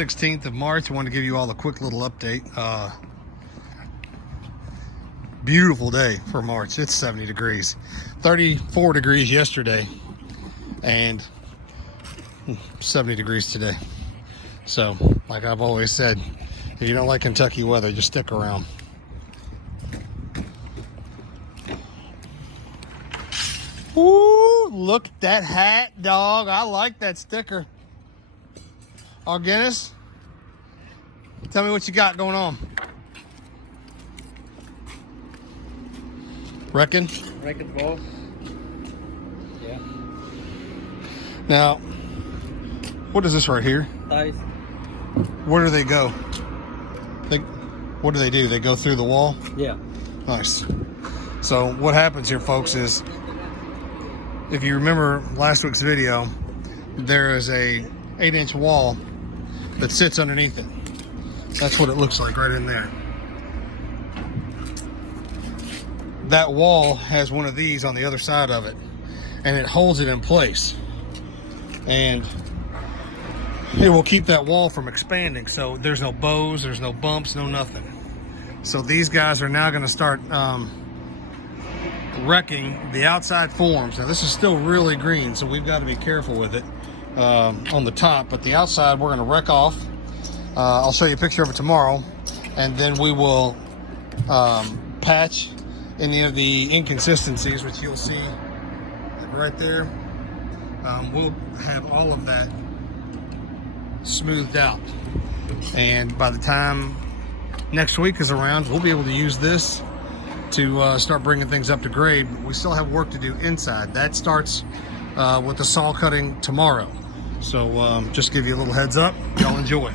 16th of March. I want to give you all a quick little update. Beautiful day for March. It's 70 degrees. 34 degrees yesterday and 70 degrees today. So, like I've always said, if you don't like Kentucky weather, just stick around. Ooh, look at that hat, dog. I like that sticker. Guinness, tell me what you got going on. Reckon boss. Yeah. Now, what is this right here? Thighs. Where do they go? What do they do? They go through the wall? Yeah. Nice. So what happens here, folks, is if you remember last week's video, there is a 8-inch wall that sits underneath it. That's what it looks like right in there. That wall has one of these on the other side of it, and it holds it in place. And it will keep that wall from expanding, so there's no bows, there's no bumps, no nothing. So these guys are now going to start wrecking the outside forms. Now this is still really green, so we've got to be careful with it on the top, but the outside we're going to wreck off. I'll show you a picture of it tomorrow, and then we will patch any of the inconsistencies, which you'll see right there. We'll have all of that smoothed out, and by the time next week is around, we'll be able to use this to start bringing things up to grade. But we still have work to do inside. That starts with the saw cutting tomorrow. So just give you a little heads up. Y'all enjoy.